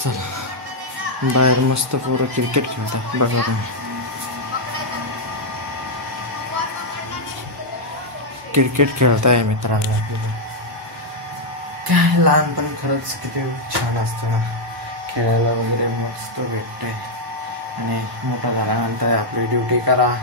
चला बाहेर मस्त पोरं क्रिकेट खेळतात बघा तुम्ही. क्रिकेट खेळताय मित्रांनो. काय लहानपण खरंच किती छान असतं ना, खेळायला वगैरे मस्त भेटते. आणि मोठा झाल्यानंतर आपली ड्युटी करा.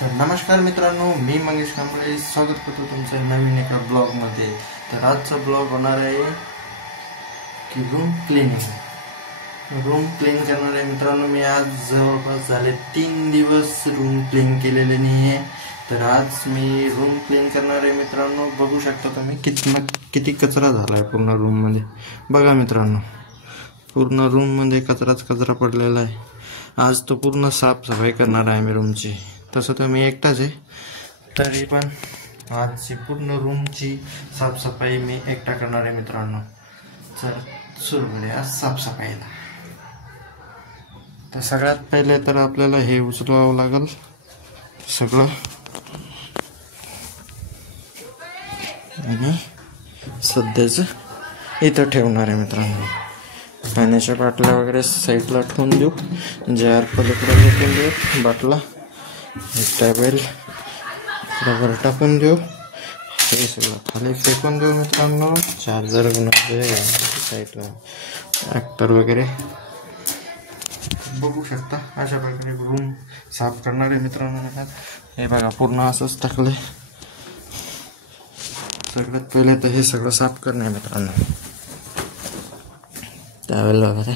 तर नमस्कार मित्रांनो, मी मंगेश कांबळे स्वागत करतो तुमचं नवीन एका ब्लॉगमध्ये. तर आजचा ब्लॉग होणार आहे की रूम क्लिनिंग करणार आहे मित्रांनो. मी आज जवळपास झाले 3 दिवस रूम क्लीन केलेले नाही आहे. तर आज मी रूम क्लीन करणार आहे मित्रांनो. बघू शकता तुम्ही किती कचरा झाला आहे पूर्ण रूममध्ये. बघा मित्रांनो, पूर्ण रूममध्ये कचरा पडलेला आहे. आज तो पूर्ण साफसफाई करणार आहे मी रूमची. तसं तर मी एकटाच आहे, तरी पण आजची पूर्ण रूमची साफसफाई मी एकटा करणार आहे मित्रांनो. तर सुरू करूया साफसफाईला. तर सगळ्यात पहिले तर आपल्याला हे उचलावं लागेल सगळं, आणि सध्याच इथं ठेवणार आहे मित्रांनो. पाण्याच्या बाटल्या वगैरे साईडला ठेवून देऊ, जार पलीकडे फेकून देऊ, बाटला टेबल रबर टाकून देऊ, हे सगळं खाली फेकून देऊ मित्रांनो. चार्जर साईडला ॲक्टर वगैरे बघू शकता. अशा प्रकारे रूम साफ करणार आहे मित्रांनो. हे बघा पूर्ण असंच टाकलंय. सगळ्यात पहिले तर हे सगळं साफ करणं आहे मित्रांनो. त्यावेळेला वगैरे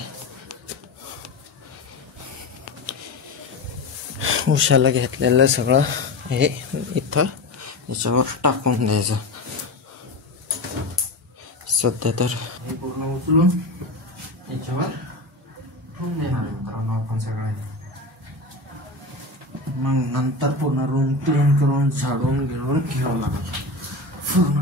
उशाला घेतलेलं सगळं हे इथं याच्यावर टाकून द्यायचं. सध्या तर हे पूर्ण उचलून याच्यावर ठेवून देणार आहे मित्रांनो आपण सगळं. मग नंतर पूर्ण रूम क्लीन करून झाडून घेऊन घ्यावं लागेल पूर्ण.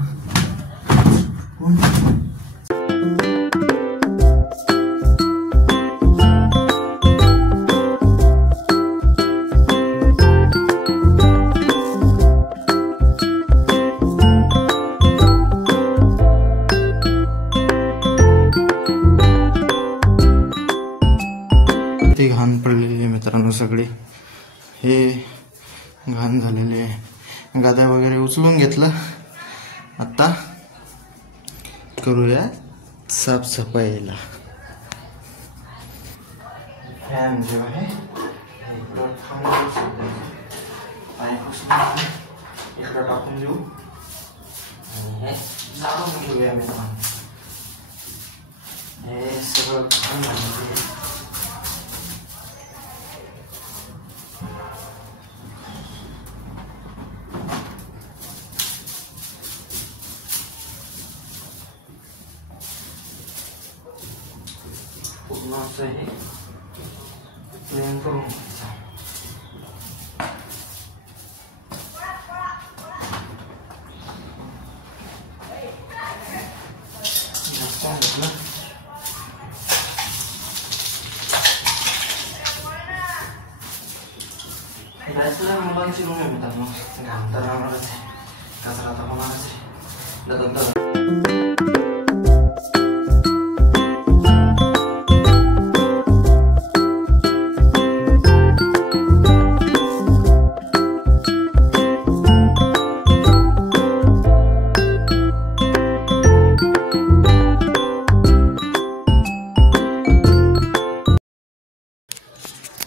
घाण पडलेली आहे मित्रांनो सगळी. हे घाण झालेले आहे. गाद्या वगैरे उचलून घेतलं. आता करूया साफसफाईला. फॅन जो आहे इकडं टाकून देऊ आणि हे जाळून घेऊया मित्रांनो. हे सगळं घाण झालेलं पूर्ण असं हे क्लीन करून घ्यायचं. मुलांची रूम आहे मित्रांनो. घाम तर राहणारच आहे, कचरा तर होणारच आहे.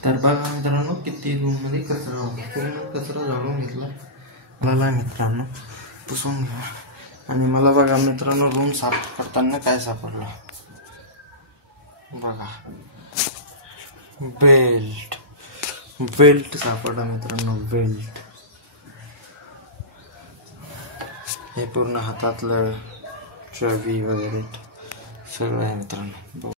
तर बघा मित्रांनो किती रूममध्ये कचरा होता. पूर्ण कचरा झाडून घेतला मला मित्रांनो. पुसून घ्या. आणि मला बघा मित्रांनो रूम साफ करताना काय सापडलं बघा. बेल्ट सापडला मित्रांनो. बेल्ट हे पूर्ण हातातलं चावी वगैरे सगळं आहे मित्रांनो.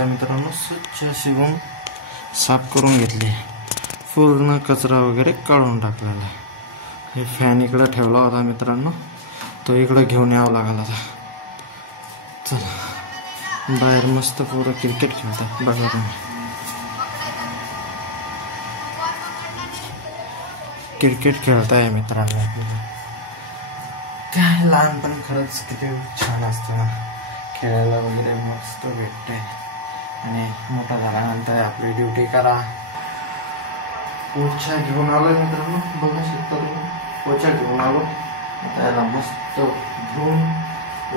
मित्रांनो स्वच्छ शिवून साफ करून घेतले. पूर्ण कचरा वगैरे काढून टाकलेला आहे. हे फॅन इकडे ठेवला होता मित्रांनो, तो इकडे घेऊन यावं लागला आता. चला बाहेर मस्त पोरं क्रिकेट खेळतात बघा तुम्ही. क्रिकेट खेळताय मित्रांनो. काय लहानपण खरंच किती छान असते ना, खेळायला वगैरे मस्त भेटते. आणि मोठा झाल्यानंतर आपली ड्युटी करा. पोछा घेऊन आलो मित्रांनो, बघू शकता तुम्ही. पोछा घेऊन आलो आता, याला मस्त धुवून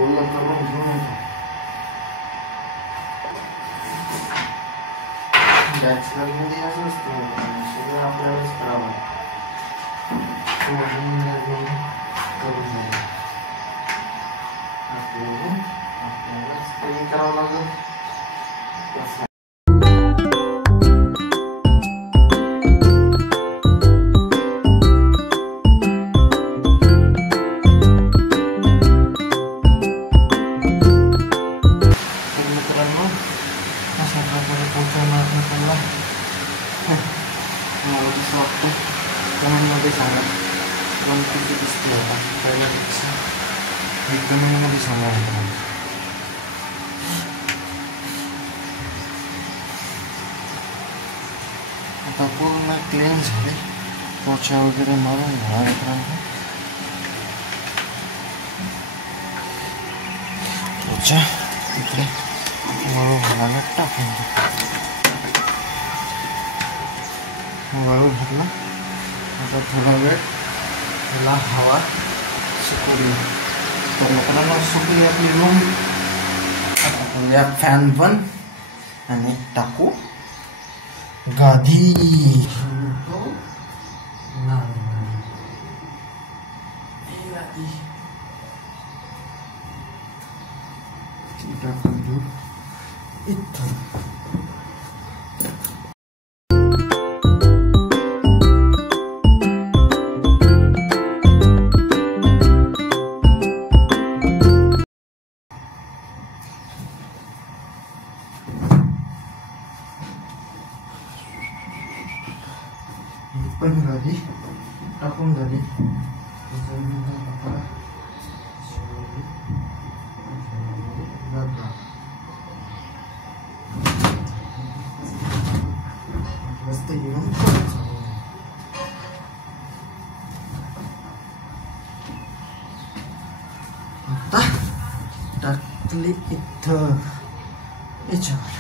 ओलं करून घेऊन येतो. बॅचलरमध्ये असं असतं, सगळं आपल्यालाच करावं करून जाईल. आपल्यालाच ते करावं लागेल. कमेंटमध्ये सांगा किती दिसते आता पहिल्यापेक्षा कमेंटमध्ये सांगा. आता पूर्ण क्लीन झाले, पोछा वगैरे मारून घ्या मित्रांनो. पोछा इकडे वाळू घालायला टाकून वाळू घातला. आता थोडा वेळ त्याला हवा सुकू दे. तर मित्रांनो सुकली आपली रूम. आता करूया फॅन बंद आणि टाकू गादी. टाकून देऊ इथं. पण गादी टाकून झाली. आता टाकली इथं याच्यावर.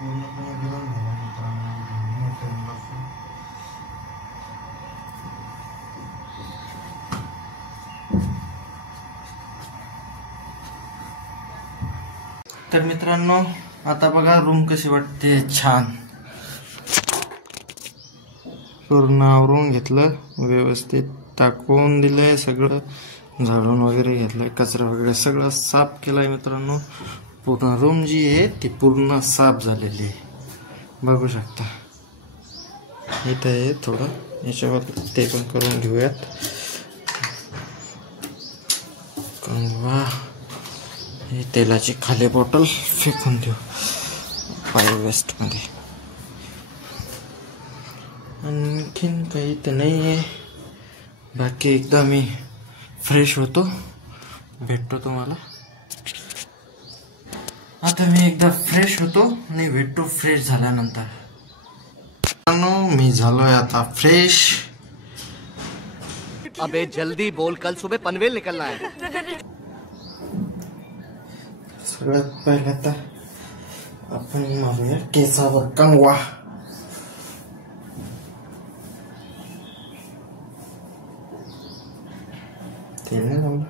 पूर्णपणे गरम झाला मित्रांनो. तर मित्रांनो आता बघा रूम कशी वाटते. छान पूर्ण आवरून घेतलं, व्यवस्थित टाकून दिलंय, सगळं झाडून वगैरे घेतलंय, कचरा वगैरे सगळं साफ केलाय मित्रांनो. पूर्ण रूम जी आहे ती पूर्ण साफ झालेली आहे, बघू शकता. इथं आहे थोडं, याच्यावर ते पण करून घेऊयात. वा, हे तेलाची खाली बॉटल फेकून देऊ फायर वेस्ट मध्ये. आणखीन काही तर नाही आहे. बाकी एकदा मी फ्रेश होतो, भेटतो तुम्हाला. आता मी एकदा फ्रेश होतो आणि भेटतो फ्रेश झाल्यानंतर. मी झालोय आता फ्रेश. अबे जल्दी बोल, कल सुबह पनवेल निकलना है. सगळ्यात पहिला तर आपण मारूया केसावर कंगवा. तेल नाही लावलं,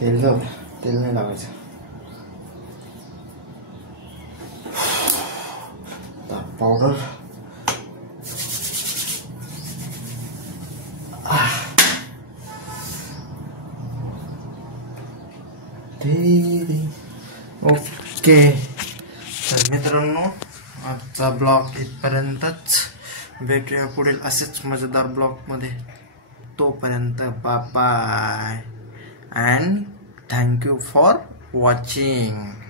तेल लावलं, तेल नाही लावायचं. Powder okay. तर मित्रांनो, आजचा ब्लॉग इथपर्यंतच. भेटूया पुढील असेच मजेदार ब्लॉगमध्ये. तोपर्यंत bye bye and thank you for watching.